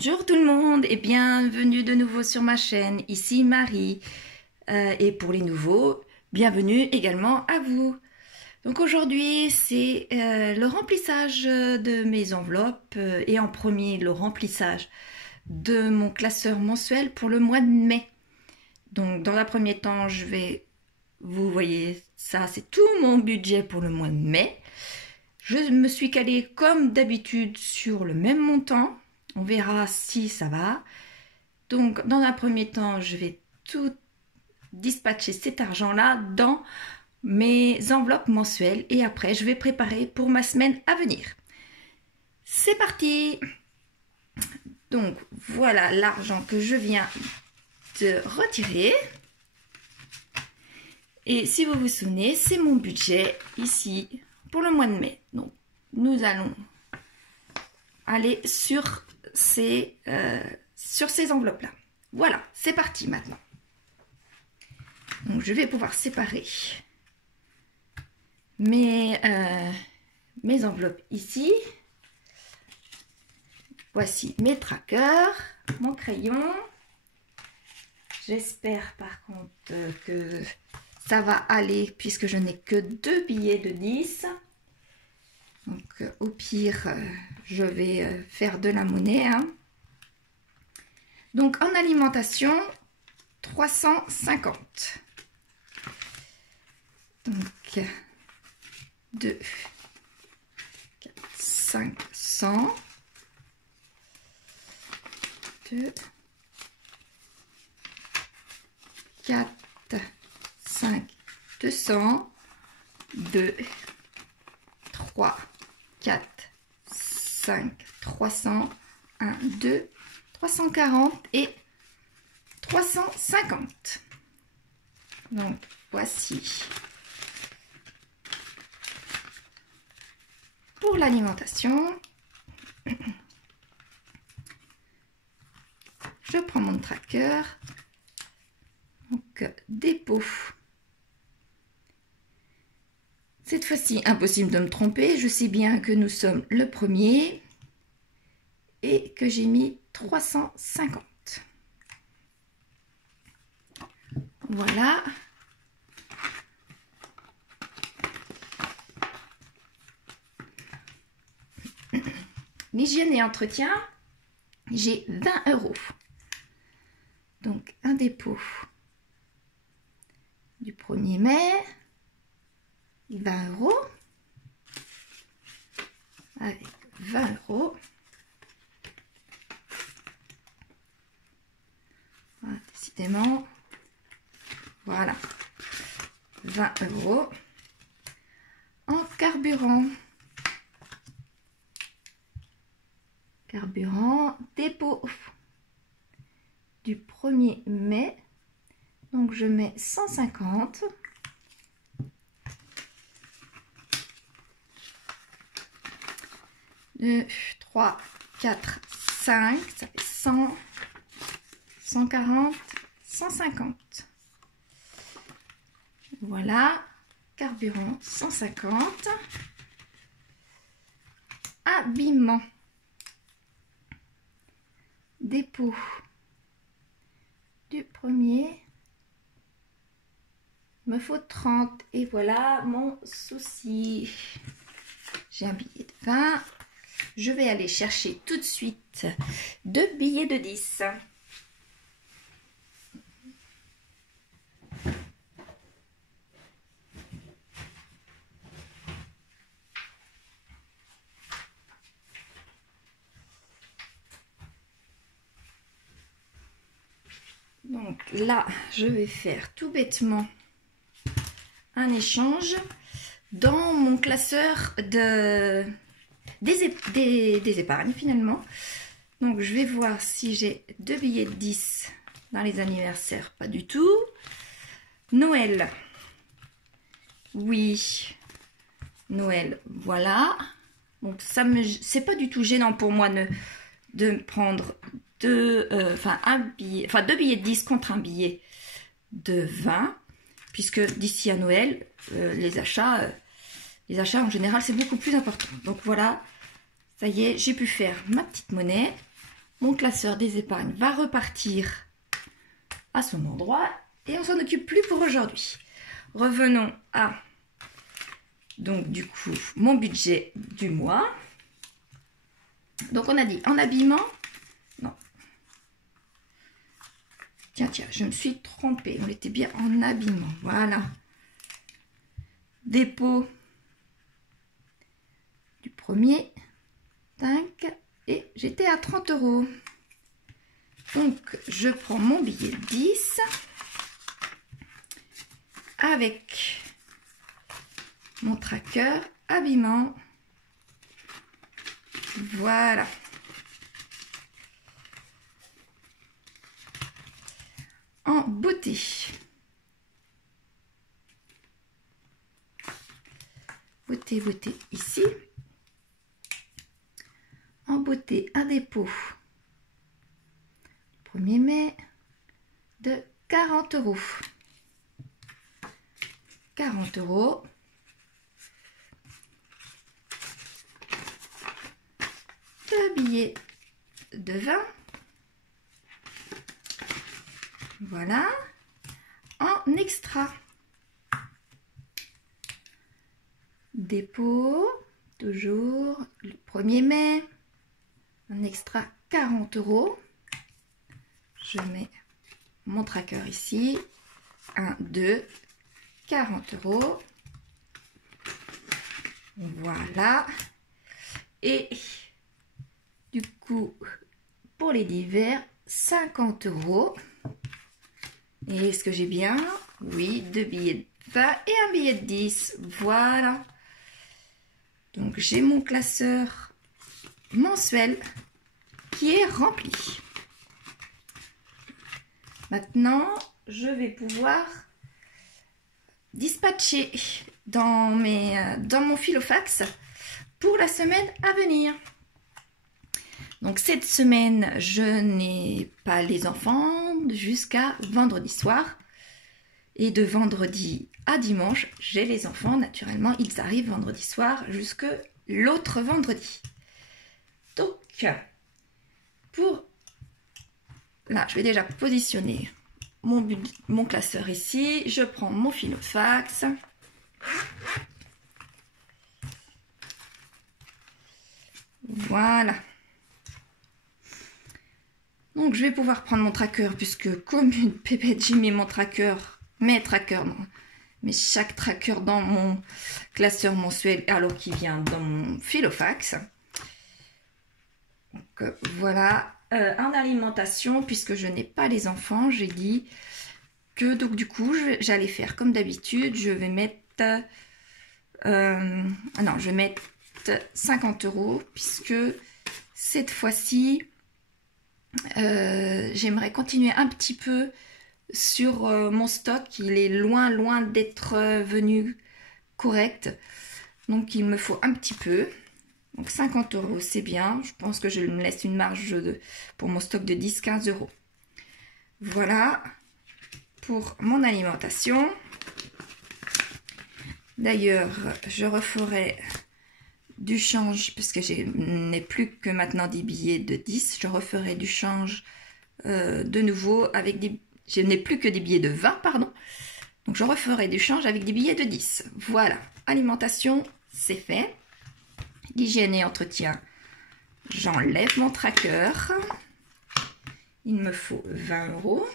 Bonjour tout le monde et bienvenue de nouveau sur ma chaîne, ici Marie. Et pour les nouveaux, bienvenue également à vous. Donc aujourd'hui c'est le remplissage de mes enveloppes et en premier le remplissage de mon classeur mensuel pour le mois de mai. Donc dans un premier temps vous voyez ça, c'est tout mon budget pour le mois de mai. Je me suis calée comme d'habitude sur le même montant. On verra si ça va. Donc, dans un premier temps, je vais tout dispatcher cet argent-là dans mes enveloppes mensuelles. Et après, je vais préparer pour ma semaine à venir. C'est parti! Donc, voilà l'argent que je viens de retirer. Et si vous vous souvenez, c'est mon budget ici pour le mois de mai. Donc, nous allons aller sur ces enveloppes-là. Voilà, c'est parti maintenant. Donc, je vais pouvoir séparer mes enveloppes ici. Voici mes trackers, mon crayon. J'espère par contre que ça va aller puisque je n'ai que 2 billets de 10. Donc au pire, je vais faire de la monnaie. Hein. Donc en alimentation, 350. Donc 2, 4, 5, 100. 2, 4, 5, 200. 2, 3, 4, 5, 300, 1, 2, 340 et 350. Donc, voici pour l'alimentation. Je prends mon tracker. Donc, dépôt. Cette fois-ci, impossible de me tromper. Je sais bien que nous sommes le 1er et que j'ai mis 350. Voilà. L'hygiène et entretien, j'ai 20 €. Donc, un dépôt du 1er mai. 20 € avec 20 €. Voilà, décidément, voilà, 20 € en carburant. Carburant, dépôt du 1er mai. Donc je mets 150. 2, 3, 4, 5, ça fait 100, 140, 150. Voilà, carburant 150. Habillement. Dépôt du 1er. Il me faut 30 et voilà mon souci. J'ai un billet de 20. Je vais aller chercher tout de suite 2 billets de 10. Donc là, je vais faire tout bêtement un échange dans mon classeur des épargnes finalement. Donc je vais voir si j'ai 2 billets de 10 dans les anniversaires. Pas du tout. Noël. Oui. Noël, voilà. Donc ça c'est pas du tout gênant pour moi de prendre deux billets de 10 contre un billet de 20. Puisque d'ici à Noël, les achats en général, c'est beaucoup plus important. Donc voilà, ça y est, j'ai pu faire ma petite monnaie. mon classeur des épargnes va repartir à son endroit et on s'en occupe plus pour aujourd'hui. Revenons à, donc du coup, mon budget du mois. Donc on a dit en habillement, non. Tiens, je me suis trompée, on était bien en habillement, voilà. Dépôt du premier, tac, et j'étais à 30 €. Donc je prends mon billet de 10 avec mon tracker habillement. Voilà. En beauté. Beauté, beauté ici. En beauté, un dépôt. 1er mai de 40 €. 40 €. Deux billets de 20. Voilà. En extra. Dépôt. Toujours le 1er mai. Un extra 40 €. Je mets mon tracker ici. 1, 2, 40 €. Voilà. Et du coup, pour les divers, 50 €. Et est-ce que j'ai bien? Oui, 2 billets de 20 et un billet de 10. Voilà. Donc, j'ai mon classeur mensuel qui est rempli. Maintenant, je vais pouvoir dispatcher dans mon filofax pour la semaine à venir. Donc cette semaine, je n'ai pas les enfants jusqu'à vendredi soir. Et de vendredi à dimanche, j'ai les enfants. Naturellement, ils arrivent vendredi soir jusque l'autre vendredi. Donc, là, je vais déjà positionner mon classeur ici. Je prends mon filofax. Voilà. Donc, je vais pouvoir prendre mon tracker puisque comme une pépette, j'ai mis mon tracker, mais chaque tracker dans mon classeur mensuel alors qu'il vient dans mon filofax. Donc, voilà. En alimentation, puisque je n'ai pas les enfants, j'ai dit que donc du coup, j'allais faire comme d'habitude. Je vais mettre... non, je vais mettre 50 € puisque cette fois-ci... j'aimerais continuer un petit peu sur mon stock. Il est loin d'être venu correct, donc il me faut un petit peu. Donc 50 € c'est bien, je pense que je me laisse une marge pour mon stock de 10-15 €. Voilà pour mon alimentation. D'ailleurs, je referai du change, parce que je n'ai plus que maintenant des billets de 10, je referai du change de nouveau avec des... Je n'ai plus que des billets de 20, pardon. Donc je referai du change avec des billets de 10. Voilà, alimentation, c'est fait. L'hygiène et entretien, j'enlève mon tracker. Il me faut 20 €.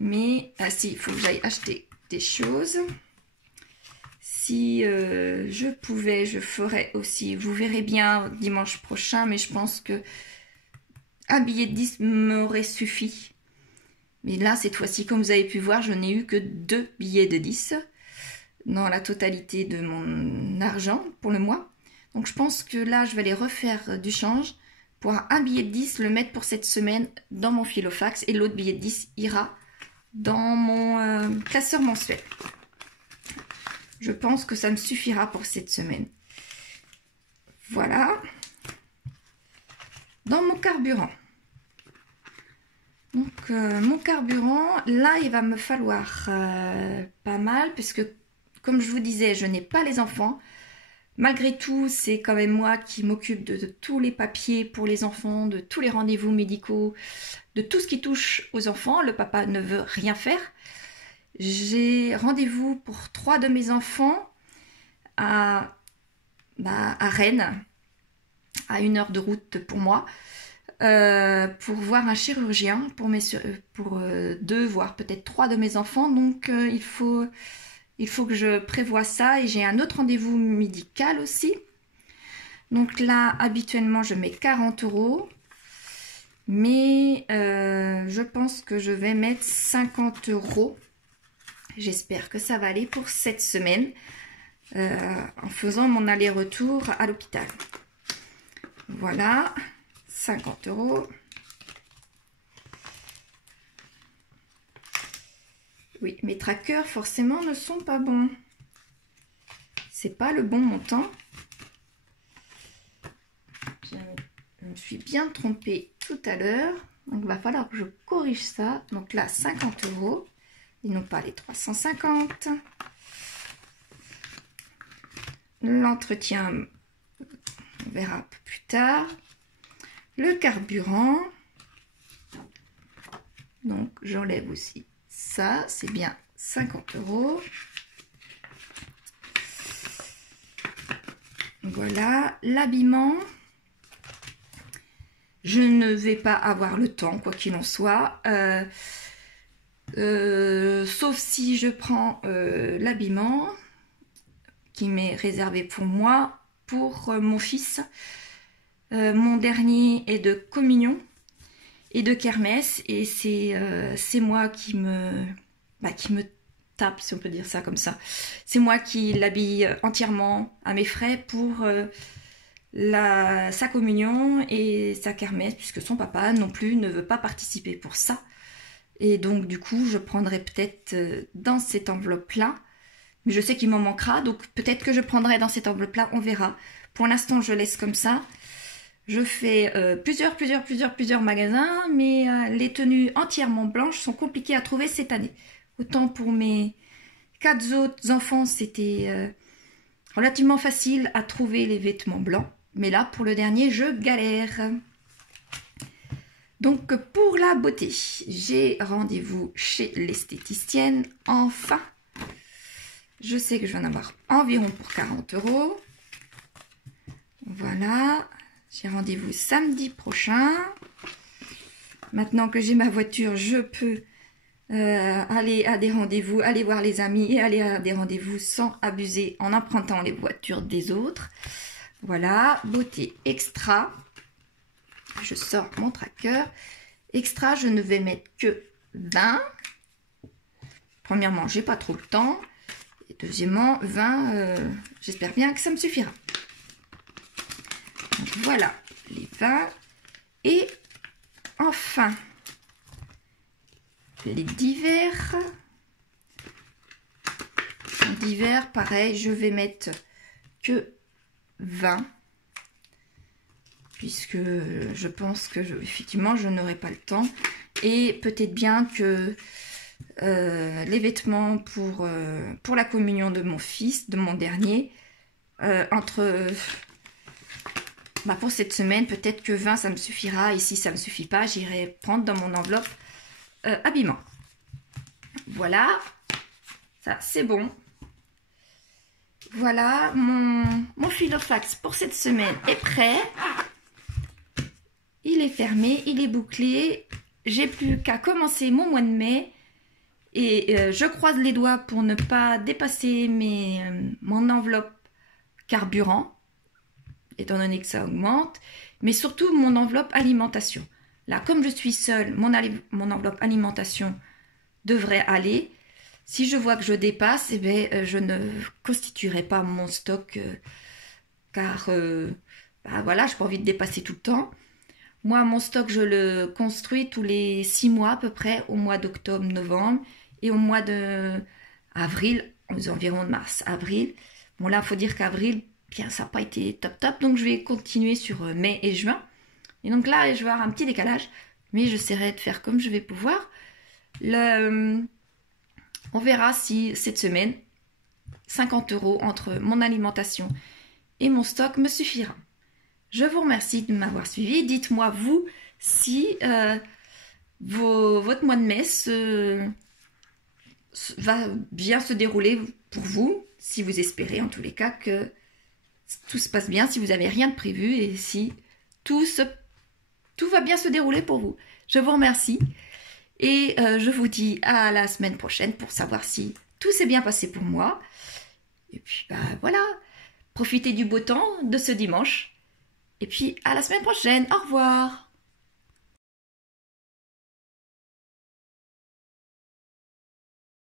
Mais, ah si, il faut que j'aille acheter des choses. Si je pouvais, je ferais aussi. Vous verrez bien dimanche prochain, mais je pense que un billet de 10 m'aurait suffi. Mais là, cette fois-ci, comme vous avez pu voir, je n'ai eu que 2 billets de 10 dans la totalité de mon argent pour le mois. Donc, je pense que là, je vais aller refaire du change pour un billet de 10, le mettre pour cette semaine dans mon filofax et l'autre billet de 10 ira dans mon classeur mensuel. Je pense que ça me suffira pour cette semaine. Voilà. Dans mon carburant. Donc, mon carburant, là, il va me falloir pas mal, puisque, comme je vous disais, je n'ai pas les enfants. Malgré tout, c'est quand même moi qui m'occupe de tous les papiers pour les enfants, de tous les rendez-vous médicaux, de tout ce qui touche aux enfants. Le papa ne veut rien faire. J'ai rendez-vous pour 3 de mes enfants à Rennes, à 1 heure de route pour moi, pour voir un chirurgien pour 2, voire peut-être 3 de mes enfants. Donc il faut que je prévoie ça, et j'ai un autre rendez-vous médical aussi. Donc là, habituellement, je mets 40 €, mais je pense que je vais mettre 50 €. J'espère que ça va aller pour cette semaine, en faisant mon aller-retour à l'hôpital. Voilà, 50 €. Oui, mes trackers forcément ne sont pas bons. C'est pas le bon montant. Je me suis bien trompée tout à l'heure. Donc il va falloir que je corrige ça. Donc là, 50 € et non pas les 350. L'entretien, on verra un peu plus tard. Le carburant. Donc j'enlève aussi ça, c'est bien 50 €. Voilà, l'habillement. Je ne vais pas avoir le temps, quoi qu'il en soit. Sauf si je prends l'habillement qui m'est réservé pour moi, pour mon fils. Mon dernier est de communion et de kermesse, et c'est moi qui me tape, si on peut dire ça comme ça. C'est moi qui l'habille entièrement à mes frais pour sa communion et sa kermesse, puisque son papa non plus ne veut pas participer pour ça. Et donc du coup, je prendrai peut-être dans cette enveloppe-là, mais je sais qu'il m'en manquera, donc peut-être que je prendrai dans cette enveloppe-là, on verra. Pour l'instant, je laisse comme ça. Je fais plusieurs magasins, mais les tenues entièrement blanches sont compliquées à trouver cette année. Autant pour mes 4 autres enfants, c'était relativement facile à trouver les vêtements blancs. Mais là, pour le dernier, je galère. Donc, pour la beauté, j'ai rendez-vous chez l'esthéticienne. Enfin, je sais que je vais en avoir environ pour 40 €. Voilà. J'ai rendez-vous samedi prochain. Maintenant que j'ai ma voiture, je peux aller à des rendez-vous, aller voir les amis et aller à des rendez-vous sans abuser en empruntant les voitures des autres. Voilà, beauté extra. Je sors mon tracker. Extra, je ne vais mettre que 20. Premièrement, j'ai pas trop le temps. Et deuxièmement, 20, j'espère bien que ça me suffira. Donc voilà, les 20. Et enfin, les divers. Divers, pareil, je vais mettre que 20. Puisque je pense que effectivement je n'aurai pas le temps, et peut-être bien que les vêtements pour la communion de mon fils, de mon dernier, pour cette semaine, peut-être que 20 ça me suffira, et si ça me suffit pas, j'irai prendre dans mon enveloppe habillement. Voilà, ça c'est bon. Voilà, mon filofax pour cette semaine est prêt. Il est fermé, il est bouclé. J'ai plus qu'à commencer mon mois de mai. Et je croise les doigts pour ne pas dépasser mon enveloppe carburant, étant donné que ça augmente. Mais surtout mon enveloppe alimentation. Là, comme je suis seule, mon enveloppe alimentation devrait aller. Si je vois que je dépasse, eh bien, je ne constituerai pas mon stock. Car, voilà, je n'ai pas envie de dépasser tout le temps. Moi, mon stock, je le construis tous les 6 mois à peu près, au mois d'octobre, novembre, et au mois d'avril, aux environs de mars, avril. Bon, là, il faut dire qu'avril, bien, ça n'a pas été top, donc je vais continuer sur mai et juin. Et donc là, je vais avoir un petit décalage, mais j'essaierai de faire comme je vais pouvoir. On verra si cette semaine, 50 € entre mon alimentation et mon stock me suffira. Je vous remercie de m'avoir suivi. Dites-moi, vous, si votre mois de mai va bien se dérouler pour vous, si vous espérez en tous les cas que tout se passe bien, si vous n'avez rien de prévu et si tout va bien se dérouler pour vous. Je vous remercie et je vous dis à la semaine prochaine pour savoir si tout s'est bien passé pour moi. Et puis voilà, profitez du beau temps de ce dimanche. Et puis à la semaine prochaine, au revoir.